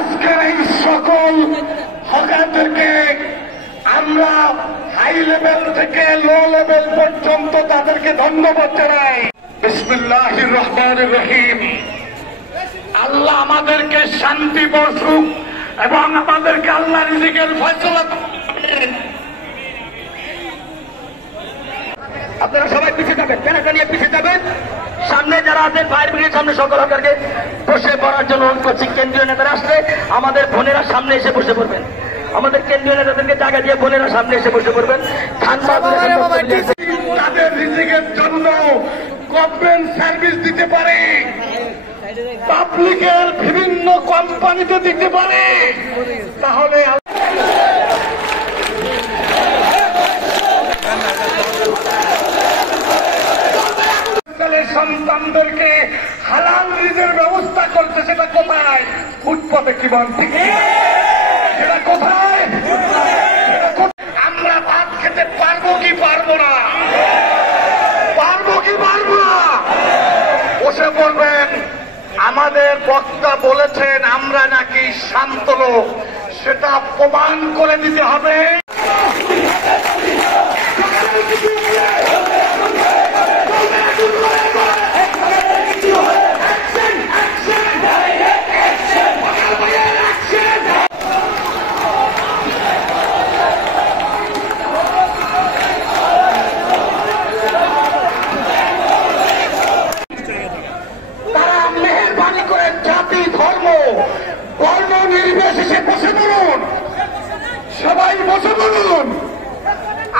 আজকের এই সকল হকারদেরকে আমরা হাই লেভেল থেকে লো লেভেল পর্যন্ত তাদেরকে ধন্যবাদ জানাই। বিসমিল্লাহির রহমানির রহিম। আল্লাহ আমাদেরকে শান্তি বর্ষুক এবং আমাদেরকে আল্লাহ রিজিকের ফয়সালা করেন। আপনারা সবাই পিছিয়ে যাবেন, প্যারাটা নিয়ে পিছিয়ে যাবেন। সামনে যারা আছেন ফায়ার ব্রিগেড সামনে সকল হকারকে বসে পড়ার জন্য অনুরোধ করছি। কেন্দ্রীয় নেতারা আসলে আমাদের বোনেরা সামনে এসে বসে পড়বেন। আমাদের কেন্দ্রীয় নেতাদেরকে জায়গা দিয়ে বোনেরা সামনে এসে বসে পড়বেন। তাদের রিজিকের জন্য গভর্নমেন্ট সার্ভিস দিতে পারে, পাবলিকের বিভিন্ন কোম্পানিতে দিতে পারে, তাহলে সন্তানদেরকে হালাল রিজের ব্যবস্থা করছে। সেটা কোথায়? ফুটপাতে কি বলতে, সেটা কোথায়? আমরা ভাত খেতে পারবো কি পারবো না? পারবো কি পারবো না? বসে বলবেন আমাদের বক্তা বলেছেন আমরা নাকি শান্ত লোক, সেটা প্রমাণ করে দিতে হবে। জাতি ধর্ম বর্ণ নির্বিশেষে বসে বলুন, সবাই বসে বলুন।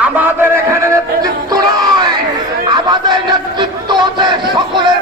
আমাদের এখানে নেতৃত্ব নয়, আমাদের নেতৃত্ব হচ্ছে সকলের